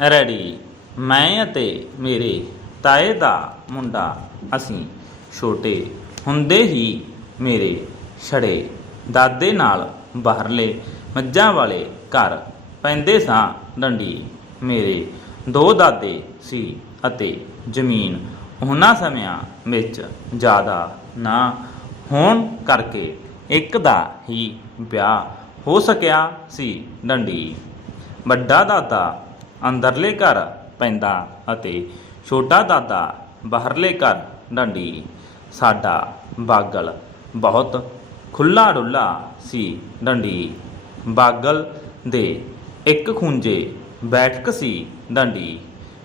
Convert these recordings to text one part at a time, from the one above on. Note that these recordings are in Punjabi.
ਰੈਡੀ। ਮੈਂ ਅਤੇ ਮੇਰੇ ਤਾਏ ਦਾ ਮੁੰਡਾ ਅਸੀਂ ਛੋਟੇ ਹੁੰਦੇ ਹੀ ਮੇਰੇ ਛੜੇ ਦਾਦੇ ਨਾਲ ਬਾਹਰਲੇ ਮੱਝਾਂ ਵਾਲੇ ਘਰ ਪੈਂਦੇ ਸਾਂ ਡੰਡੀ। ਮੇਰੇ ਦੋ ਦਾਦੇ ਸੀ ਅਤੇ ਜ਼ਮੀਨ ਉਹਨਾਂ ਸਮਿਆਂ ਵਿੱਚ ਜ਼ਿਆਦਾ ਨਾ ਹੋਣ ਕਰਕੇ ਇੱਕ ਦਾ ਹੀ ਵਿਆਹ ਹੋ ਸਕਿਆ ਸੀ ਡੰਡੀ। ਵੱਡਾ ਦਾਦਾ ਅੰਦਰਲੇ ਘਰ ਪੈਂਦਾ ਅਤੇ ਛੋਟਾ ਦਾਦਾ ਬਾਹਰਲੇ ਘਰ ਡੰਡੀ। ਸਾਡਾ ਬਾਗਲ ਬਹੁਤ ਖੁੱਲਾ ਡੁੱਲਾ ਸੀ ਡੰਡੀ। ਬਾਗਲ ਦੇ ਇੱਕ ਖੁੰਝੇ ਬੈਠਕ ਸੀ ਡੰਡੀ।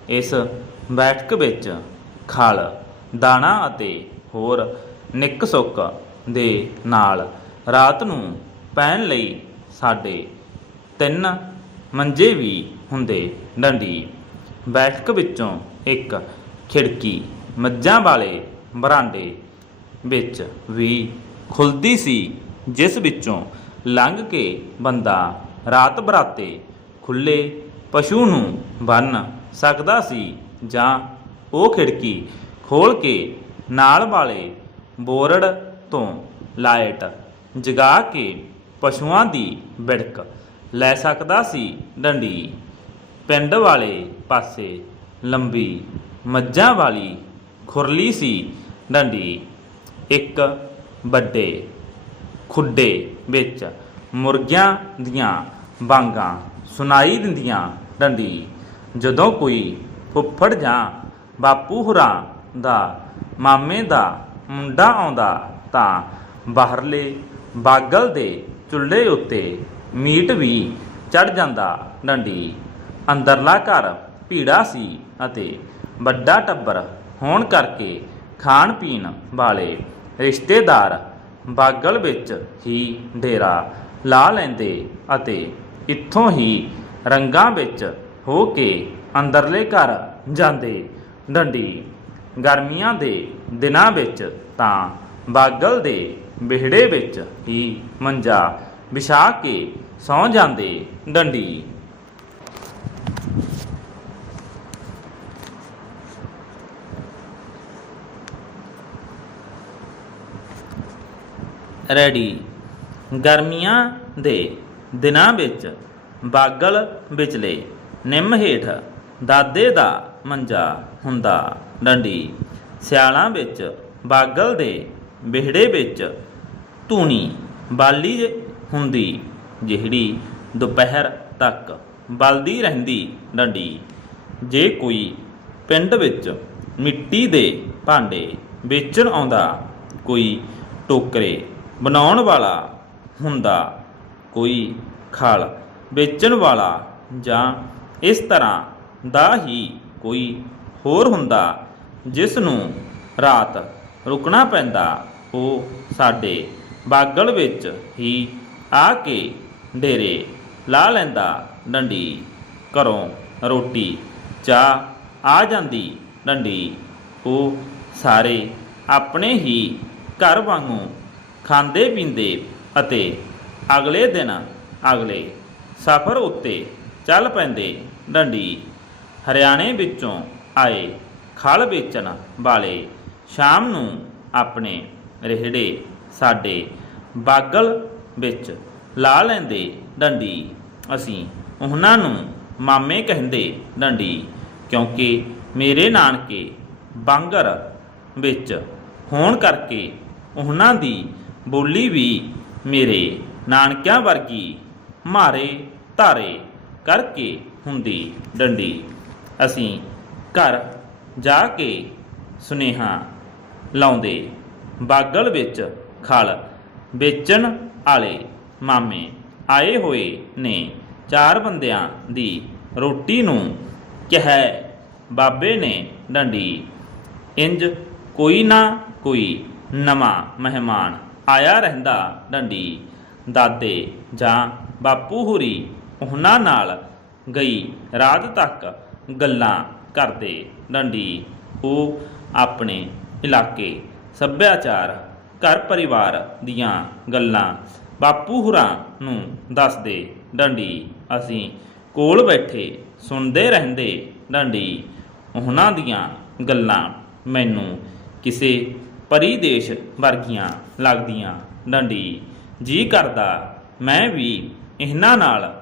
ਇਸ ਬੈਠਕ ਵਿੱਚ ਖਲ, ਦਾਣਾ ਅਤੇ ਹੋਰ ਨਿੱਕ ਸੁੱਕ ਦੇ ਨਾਲ ਰਾਤ ਨੂੰ ਪੈਣ ਲਈ ਸਾਡੇ ਤਿੰਨ ਮੰਜੇ ਵੀ ਹੁੰਦੇ ਡੰਡੀ। ਬੈਠਕ ਵਿੱਚੋਂ ਇੱਕ ਖਿੜਕੀ, ਮੱਝਾਂ ਵਾਲੇ ਬਰਾਂਡੇ ਵਿੱਚ ਵੀ ਖੁੱਲਦੀ ਸੀ, ਜਿਸ ਵਿੱਚੋਂ ਲੰਘ ਕੇ ਬੰਦਾ ਰਾਤ ਬਰਾਤੇ ਖੁੱਲੇ ਪਸ਼ੂ ਨੂੰ ਬੰਨ ਸਕਦਾ ਸੀ ਜਾਂ ਉਹ ਖਿੜਕੀ ਖੋਲ ਕੇ ਨਾਲ ਵਾਲੇ ਬੋਰਡ ਤੋਂ ਲਾਈਟ ਜਗਾ ਕੇ ਪਸ਼ੂਆਂ ਦੀ ਬਿੜਕ ਲੈ ਸਕਦਾ ਸੀ ਡੰਡੀ। ਪਿੰਡ ਵਾਲੇ ਪਾਸੇ ਲੰਬੀ ਮੱਝਾਂ ਵਾਲੀ ਖੁਰਲੀ ਸੀ ਡੰਡੀ। ਇੱਕ ਵੱਡੇ ਖੁੱਡੇ ਵਿੱਚ ਮੁਰਗਿਆਂ ਦੀਆਂ ਬਾਂਗਾਂ ਸੁਣਾਈ ਦਿੰਦੀਆਂ ਡੰਡੀ। ਜਦੋਂ ਕੋਈ ਫੁੱਫੜ ਜਾਂ ਬਾਪੂ ਹੁਰਾਂ ਦਾ, ਮਾਮੇ ਦਾ ਮੁੰਡਾ ਆਉਂਦਾ ਤਾਂ ਬਾਹਰਲੇ ਬਾਗਲ ਦੇ ਚੁੱਲ੍ਹੇ ਉੱਤੇ ਮੀਟ ਵੀ ਚੜ ਜਾਂਦਾ ਡੰਡੀ। ਅੰਦਰਲਾ ਘਰ ਭੀੜਾ ਸੀ ਅਤੇ ਵੱਡਾ ਟੱਬਰ ਹੋਣ ਕਰਕੇ ਖਾਣ ਪੀਣ ਵਾਲੇ ਰਿਸ਼ਤੇਦਾਰ ਬਾਗਲ ਵਿੱਚ ਹੀ ਡੇਰਾ ਲਾ ਲੈਂਦੇ ਅਤੇ ਇੱਥੋਂ ਹੀ ਰੰਗਾਂ ਵਿੱਚ ਹੋ ਕੇ ਅੰਦਰਲੇ ਘਰ ਜਾਂਦੇ ਡੰਡੀ। ਗਰਮੀਆਂ ਦੇ ਦਿਨਾਂ ਵਿੱਚ ਤਾਂ ਬਾਗਲ ਦੇ ਵਿਹੜੇ ਵਿੱਚ ਹੀ ਮੰਜਾ ਵਿਛਾ ਕੇ ਸੌਂ ਜਾਂਦੇ ਡੰਡੀ। ਰੈਡੀ। ਗਰਮੀਆਂ ਦੇ ਦਿਨਾਂ ਵਿੱਚ ਬਾਗਲ ਵਿਚਲੇ ਨਿੰਮ ਹੇਠ ਦਾਦੇ ਦਾ ਮੰਜਾ ਹੁੰਦਾ ਡੰਡੀ। ਸਿਆਲਾਂ ਵਿੱਚ ਬਾਗਲ ਦੇ ਵਿਹੜੇ ਵਿੱਚ ਧੂਣੀ ਬਾਲੀ ਹੁੰਦੀ ਜਿਹੜੀ ਦੁਪਹਿਰ ਤੱਕ ਬਲਦੀ ਰਹਿੰਦੀ ਡੰਡੀ। ਜੇ ਕੋਈ ਪਿੰਡ ਵਿੱਚ ਮਿੱਟੀ ਦੇ ਭਾਂਡੇ ਵੇਚਣ ਆਉਂਦਾ, ਕੋਈ ਟੋਕਰੇ ਬਣਾਉਣ ਵਾਲਾ ਹੁੰਦਾ, ਕੋਈ ਖਲ ਵੇਚਣ ਵਾਲਾ ਜਾਂ ਇਸ ਤਰ੍ਹਾਂ ਦਾ ਹੀ ਕੋਈ ਹੋਰ ਹੁੰਦਾ, ਜਿਸ ਨੂੰ ਰਾਤ ਰੁਕਣਾ ਪੈਂਦਾ, ਉਹ ਸਾਡੇ ਬਾਗਲ ਵਿੱਚ ਹੀ ਆ ਕੇ ਡੇਰੇ, ਲਾ ਲੈਂਦਾ ਡੰਡੀ, ਘਰੋਂ ਰੋਟੀ, ਚਾਹ ਆ ਜਾਂਦੀ ਡੰਡੀ। ਉਹ ਸਾਰੇ ਆਪਣੇ ਹੀ ਘਰ ਵਾਂਗੂ ਖਾਂਦੇ ਪੀਂਦੇ ਅਤੇ ਅਗਲੇ ਦਿਨ ਅਗਲੇ ਸਫ਼ਰ ਉੱਤੇ ਚੱਲ ਪੈਂਦੇ ਡੰਡੀ। ਹਰਿਆਣੇ ਵਿੱਚੋਂ ਆਏ ਖਲ ਵੇਚਣ ਵਾਲੇ ਸ਼ਾਮ ਨੂੰ ਆਪਣੇ ਰਹਿੜੇ ਸਾਡੇ ਬਾਗਲ ਵਿੱਚ ਲਾ ਲੈਂਦੇ ਡੰਡੀ। ਅਸੀਂ ਉਹਨਾਂ ਨੂੰ ਮਾਮੇ ਕਹਿੰਦੇ, ਡੰਡੀ, ਕਿਉਂਕਿ ਮੇਰੇ ਨਾਨਕੇ ਬਾਂਗਰ ਵਿੱਚ ਹੋਣ ਕਰਕੇ ਉਹਨਾਂ ਦੀ ਬੋਲੀ ਵੀ ਮੇਰੇ ਨਾਨਕਿਆਂ ਵਰਗੀ ਮਾਰੇ ਧਾਰੇ ਕਰਕੇ ਹੁੰਦੀ ਡੰਡੀ। ਅਸੀਂ ਘਰ ਜਾ ਕੇ ਸੁਨੇਹਾ ਲਾਉਂਦੇ, ਬਾਗਲ ਵਿੱਚ ਖਲ ਵੇਚਣ ਵਾਲੇ ਮਾਮੇ ਆਏ ਹੋਏ ਨੇ ਚਾਰ ਬੰਦਿਆਂ ਦੀ ਰੋਟੀ ਨੂੰ ਕਹਿ, ਬਾਬੇ ਨੇ ਡੰਡੀ, ਇੰਜ ਕੋਈ ਨਾ ਕੋਈ ਨਵਾਂ ਮਹਿਮਾਨ ਆਇਆ ਰਹਿੰਦਾ ਡੰਡੀ। ਦਾਦੇ ਜਾਂ ਬਾਪੂ ਹੁਰੀ ਉਹਨਾਂ ਨਾਲ ਗਈ ਰਾਤ ਤੱਕ ਗੱਲਾਂ ਕਰਦੇ ਡੰਡੀ। ਉਹ ਆਪਣੇ ਇਲਾਕੇ ਸੱਭਿਆਚਾਰ ਘਰ ਪਰਿਵਾਰ ਦੀਆਂ ਗੱਲਾਂ ਬਾਪੂ ਹੁਰਾਂ ਨੂੰ ਦੱਸਦੇ, ਡੰਡੀ, ਅਸੀਂ ਕੋਲ ਬੈਠੇ, ਸੁਣਦੇ ਰਹਿੰਦੇ, ਡੰਡੀ, ਉਹਨਾਂ ਦੀਆਂ ਗੱਲਾਂ ਮੈਨੂੰ ਕਿਸੇ ਪਰੀ ਦੇਸ਼ ਵਰਗੀਆਂ ਲੱਗਦੀਆਂ। ਡੰਡੀ, ਜੀ ਕਰਦਾ, ਮੈਂ ਵੀ ਇਹਨਾਂ ਨਾਲ